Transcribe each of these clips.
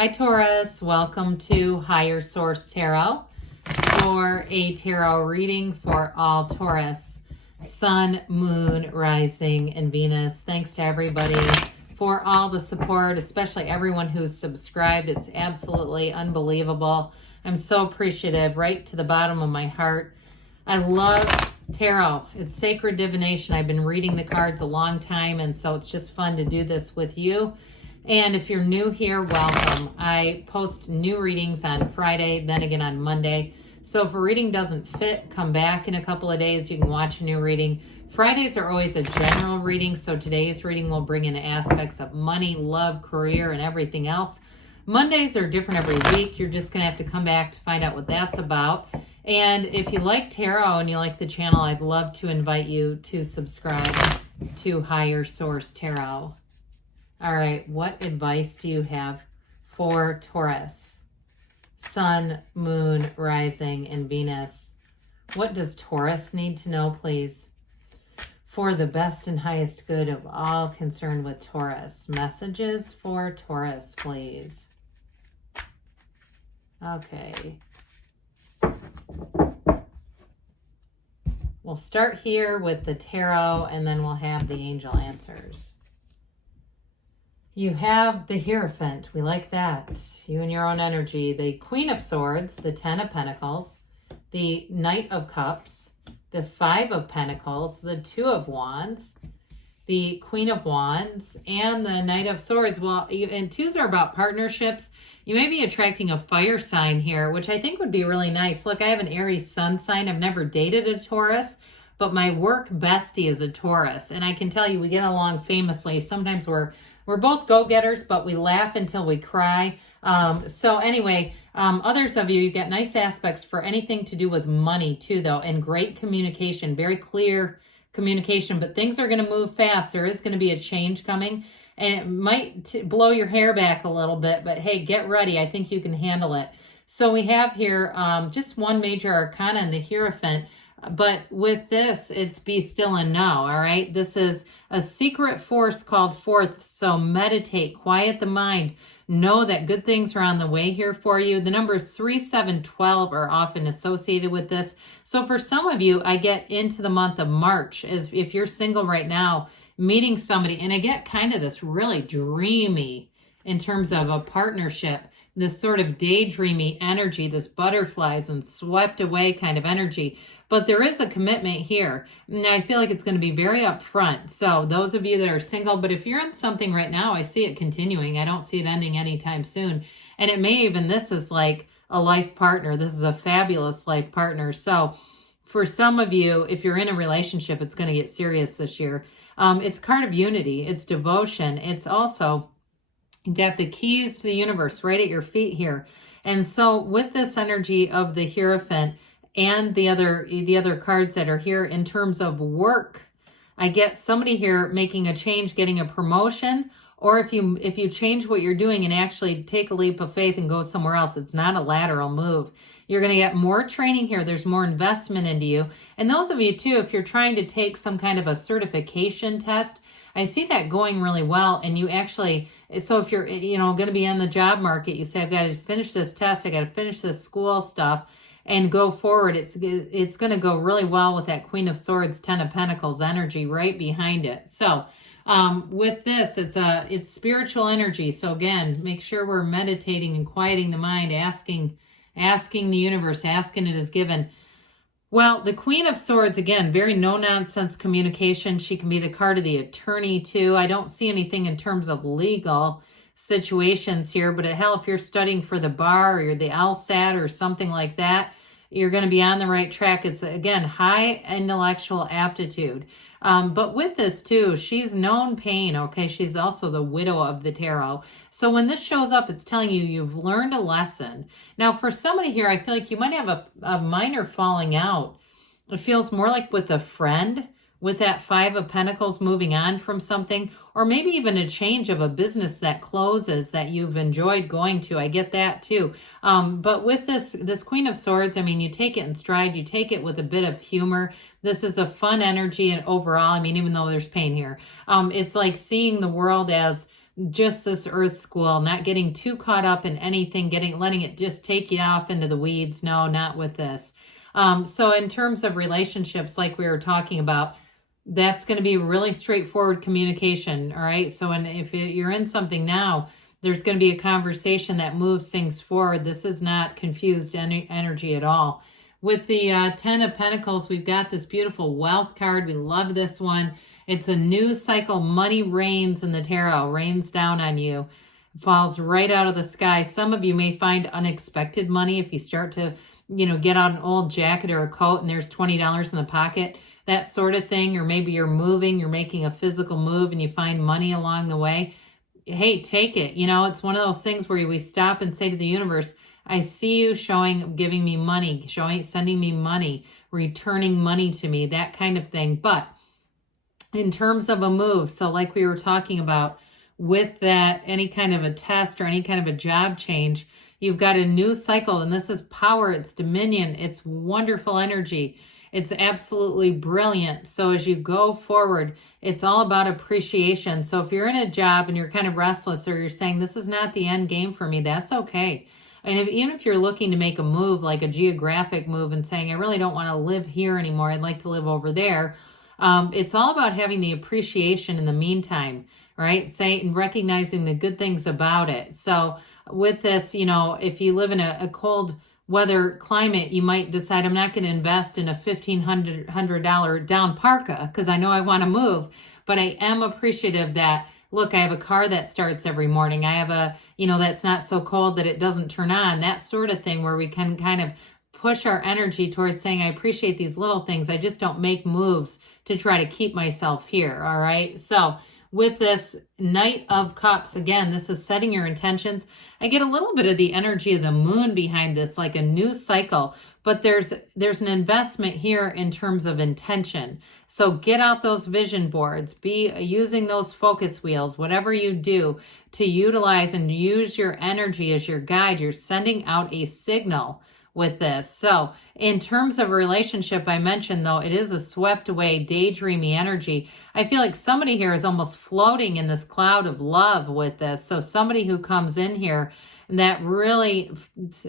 Hi Taurus, welcome to Higher Source Tarot for a tarot reading for all Taurus, Sun, Moon, Rising, and Venus. Thanks to everybody for all the support, especially everyone who's subscribed. It's absolutely unbelievable. I'm so appreciative, right to the bottom of my heart. I love tarot. It's sacred divination. I've been reading the cards a long time, and so it's just fun to do this with you. And if you're new here, welcome. I post new readings on Friday, then again on Monday. So if a reading doesn't fit, come back in a couple of days. You can watch a new reading. Fridays are always a general reading, so today's reading will bring in aspects of money, love, career, and everything else. Mondays are different every week. You're just going to have to come back to find out what that's about. And if you like tarot and you like the channel, I'd love to invite you to subscribe to Higher Source Tarot. All right, what advice do you have for Taurus? Sun, Moon, Rising, and Venus. What does Taurus need to know, please? For the best and highest good of all concerned with Taurus. Messages for Taurus, please. Okay. We'll start here with the tarot, and then we'll have the angel answers. You have the Hierophant. We like that. You and your own energy. The Queen of Swords, the Ten of Pentacles, the Knight of Cups, the Five of Pentacles, the Two of Wands, the Queen of Wands, and the Knight of Swords. Well, and twos are about partnerships. You may be attracting a fire sign here, which I think would be really nice. Look, I have an Aries sun sign. I've never dated a Taurus, but my work bestie is a Taurus. And I can tell you, we get along famously. Sometimes we're both go-getters, but we laugh until we cry. So anyway, others of you, you get nice aspects for anything to do with money too, though, and great communication, very clear communication, but things are going to move fast. There is going to be a change coming, and it might blow your hair back a little bit, but hey, get ready. I think you can handle it. So we have here just one major arcana in the Hierophant. But with this, it's be still and know, all right? This is a secret force called forth, so meditate, quiet the mind. Know that good things are on the way here for you. The numbers 3, 7, 12 are often associated with this. So for some of you, I get into the month of March, as if you're single right now, meeting somebody, and I get kind of this really dreamy in terms of a partnership, this sort of daydreamy energy, this butterflies and swept away kind of energy. But there is a commitment here. Now, I feel like it's going to be very upfront. So those of you that are single, but if you're in something right now, I see it continuing. I don't see it ending anytime soon. And it may even, this is like a life partner. This is a fabulous life partner. So for some of you, if you're in a relationship, it's going to get serious this year. It's card of unity. It's devotion. It's also got the keys to the universe right at your feet here. And so with this energy of the Hierophant, and the other cards that are here in terms of work, I get somebody here making a change, getting a promotion, or if you change what you're doing and actually take a leap of faith and go somewhere else, it's not a lateral move. You're going to get more training here. There's more investment into you. And those of you too, if you're trying to take some kind of a certification test, I see that going really well. And you actually, so if you're, going to be in the job market, you say, I've got to finish this test. I got to finish this school stuff and go forward. It's going to go really well with that Queen of Swords, Ten of Pentacles energy right behind it. So with this, it's spiritual energy. So again, make sure we're meditating and quieting the mind, asking the universe, asking it is given. Well, the Queen of Swords, again, very no-nonsense communication. She can be the card of the attorney too. I don't see anything in terms of legal situations here, but hell, if you're studying for the bar or you're the LSAT or something like that, you're going to be on the right track. It's, again, high intellectual aptitude. But with this too, she's known pain, okay? She's also the widow of the tarot. So when this shows up, it's telling you you've learned a lesson. Now, for somebody here, I feel like you might have a minor falling out. It feels more like with a friend, with that Five of Pentacles, moving on from something, or maybe even a change of a business that closes that you've enjoyed going to. I get that too. But with this Queen of Swords, I mean, you take it in stride, you take it with a bit of humor. This is a fun energy, and overall, I mean, even though there's pain here, it's like seeing the world as just this earth school, not getting too caught up in anything, letting it just take you off into the weeds. No, not with this. So in terms of relationships, like we were talking about, that's going to be really straightforward communication. All right. So if you're in something now, there's going to be a conversation that moves things forward. This is not confused energy at all. With the 10 of Pentacles, we've got this beautiful wealth card. We love this one. It's a news cycle. Money rains in the tarot, rains down on you, falls right out of the sky. Some of you may find unexpected money if you start to, get out an old jacket or a coat and there's $20 in the pocket, that sort of thing. Or maybe you're moving, you're making a physical move and you find money along the way. Hey, take it. It's one of those things where we stop and say to the universe, I see you giving me money, sending me money, returning money to me, that kind of thing. But in terms of a move, so like we were talking about with that, any kind of a test or any kind of a job change, you've got a new cycle, and this is power, it's dominion, it's wonderful energy. It's absolutely brilliant. So as you go forward, it's all about appreciation. So if you're in a job and you're kind of restless, or you're saying, this is not the end game for me, that's okay. And even if you're looking to make a move, like a geographic move, and saying, I really don't want to live here anymore, I'd like to live over there. It's all about having the appreciation in the meantime, right? And recognizing the good things about it. So with this, if you live in a cold weather climate, you might decide, I'm not going to invest in a $1,500 down parka because I know I want to move, but I am appreciative that, look, I have a car that starts every morning. I have a, that's not so cold that it doesn't turn on, that sort of thing, where we can kind of push our energy towards saying, I appreciate these little things. I just don't make moves to try to keep myself here. All right. So with this Knight of Cups, again, this is setting your intentions. I get a little bit of the energy of the moon behind this, like a new cycle, but there's an investment here in terms of intention. So get out those vision boards, be using those focus wheels, whatever you do, to utilize and use your energy as your guide. You're sending out a signal with this. So in terms of a relationship, I mentioned, though, it is a swept away, daydreamy energy. I feel like somebody here is almost floating in this cloud of love with this. So somebody who comes in here that really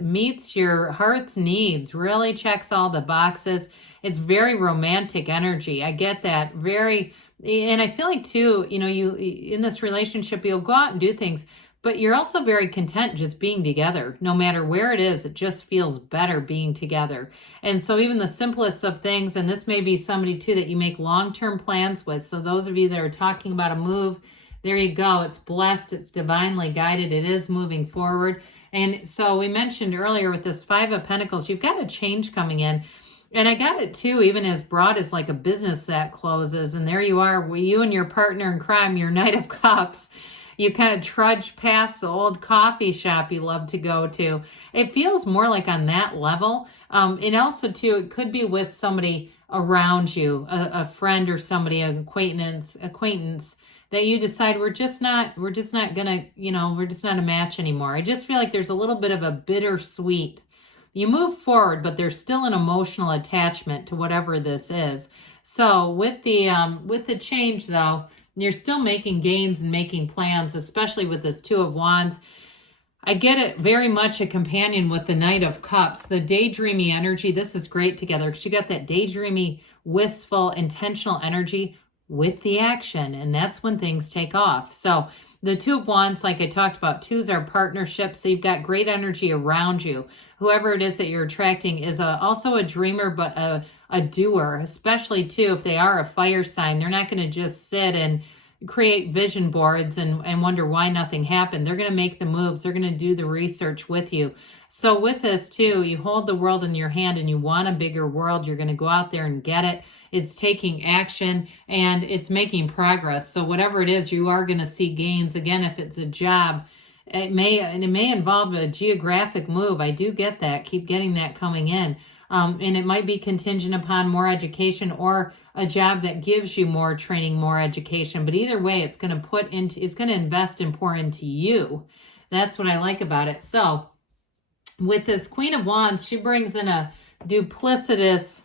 meets your heart's needs, really checks all the boxes. It's very romantic energy. I get that. And I feel like too, you in this relationship, you'll go out and do things, but you're also very content just being together. No matter where it is, it just feels better being together. And so even the simplest of things, and this may be somebody too that you make long-term plans with. So those of you that are talking about a move, there you go. It's blessed. It's divinely guided. It is moving forward. And so we mentioned earlier with this 5 of Pentacles, you've got a change coming in. And I got it too, even as broad as like a business that closes. And there you are, you and your partner in crime, your Knight of Cups. You kind of trudge past the old coffee shop you love to go to. It feels more like on that level. And also too, it could be with somebody around you, a friend or somebody, an acquaintance, that you decide we're just not gonna, we're just not a match anymore. I just feel like there's a little bit of a bittersweet. You move forward, but there's still an emotional attachment to whatever this is. So with the change though, you're still making gains and making plans, especially with this 2 of Wands. I get it very much a companion with the Knight of Cups, the daydreamy energy. This is great together because you got that daydreamy, wistful, intentional energy with the action, and that's when things take off. So the 2 of Wands, like I talked about, 2s are partnerships, so you've got great energy around you. Whoever it is that you're attracting is also a dreamer, but a doer, especially too if they are a fire sign. They're not going to just sit and create vision boards and wonder why nothing happened. They're going to make the moves. They're going to do the research with you. So with this too, you hold the world in your hand and you want a bigger world. You're going to go out there and get it. It's taking action and it's making progress. So whatever it is, you are going to see gains. Again, if it's a job, it may involve a geographic move. I do get that. Keep getting that coming in. And it might be contingent upon more education or a job that gives you more training, more education. But either way, it's going to invest and pour into you. That's what I like about it. So with this Queen of Wands, she brings in a duplicitous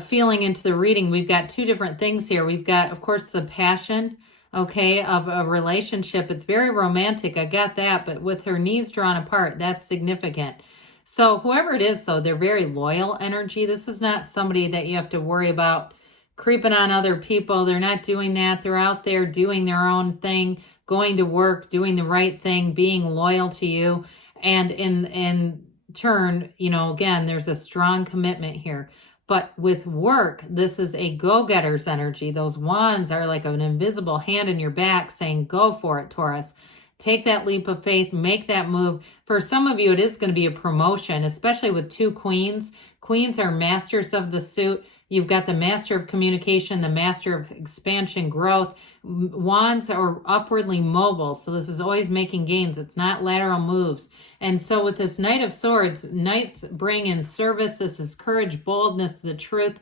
feeling into the reading. We've got 2 different things here. We've got, of course, the passion okay, of a relationship. It's very romantic. I got that. But with her knees drawn apart, that's significant. So whoever it is, though, they're very loyal energy. This is not somebody that you have to worry about creeping on other people. They're not doing that. They're out there doing their own thing, going to work, doing the right thing, being loyal to you. And in turn, you know, again, there's a strong commitment here. But with work, this is a go-getter's energy. Those wands are like an invisible hand in your back saying, go for it, Taurus. Take that leap of faith, make that move. For some of you, it is going to be a promotion, especially with two queens. Queens are masters of the suit. You've got the master of communication, the master of expansion, growth. Wands are upwardly mobile, so this is always making gains. It's not lateral moves. And so with this Knight of Swords, Knights bring in service. This is courage, boldness, the truth,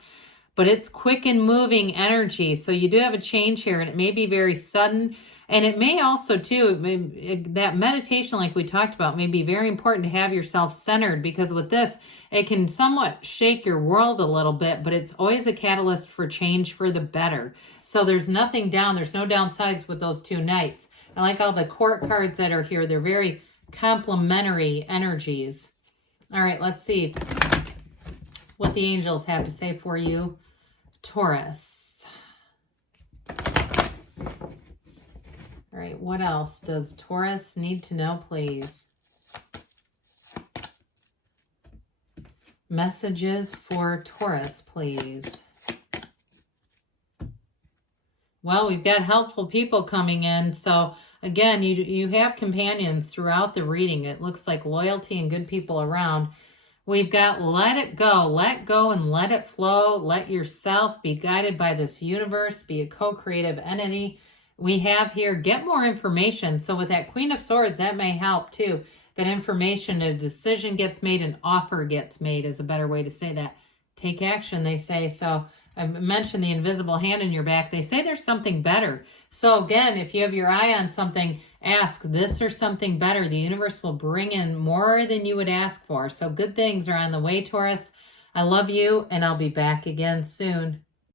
but it's quick and moving energy. So you do have a change here, and it may be very sudden. And it may also, too, that meditation like we talked about may be very important to have yourself centered, because with this, it can somewhat shake your world a little bit, but it's always a catalyst for change for the better. So there's nothing down. There's no downsides with those two knights. I like all the court cards that are here. They're very complementary energies. All right, let's see what the angels have to say for you, Taurus. All right, what else does Taurus need to know, please? Messages for Taurus, please. Well, we've got helpful people coming in. So again, you have companions throughout the reading. It looks like loyalty and good people around. We've got let it go and let it flow. Let yourself be guided by this universe, be a co-creative entity. We have here, get more information. So with that Queen of Swords, that may help too. That information, a decision gets made, an offer gets made is a better way to say that. Take action, they say. So I mentioned the invisible hand in your back. They say there's something better. So again, if you have your eye on something, ask this or something better. The universe will bring in more than you would ask for. So good things are on the way, Taurus. I love you, and I'll be back again soon.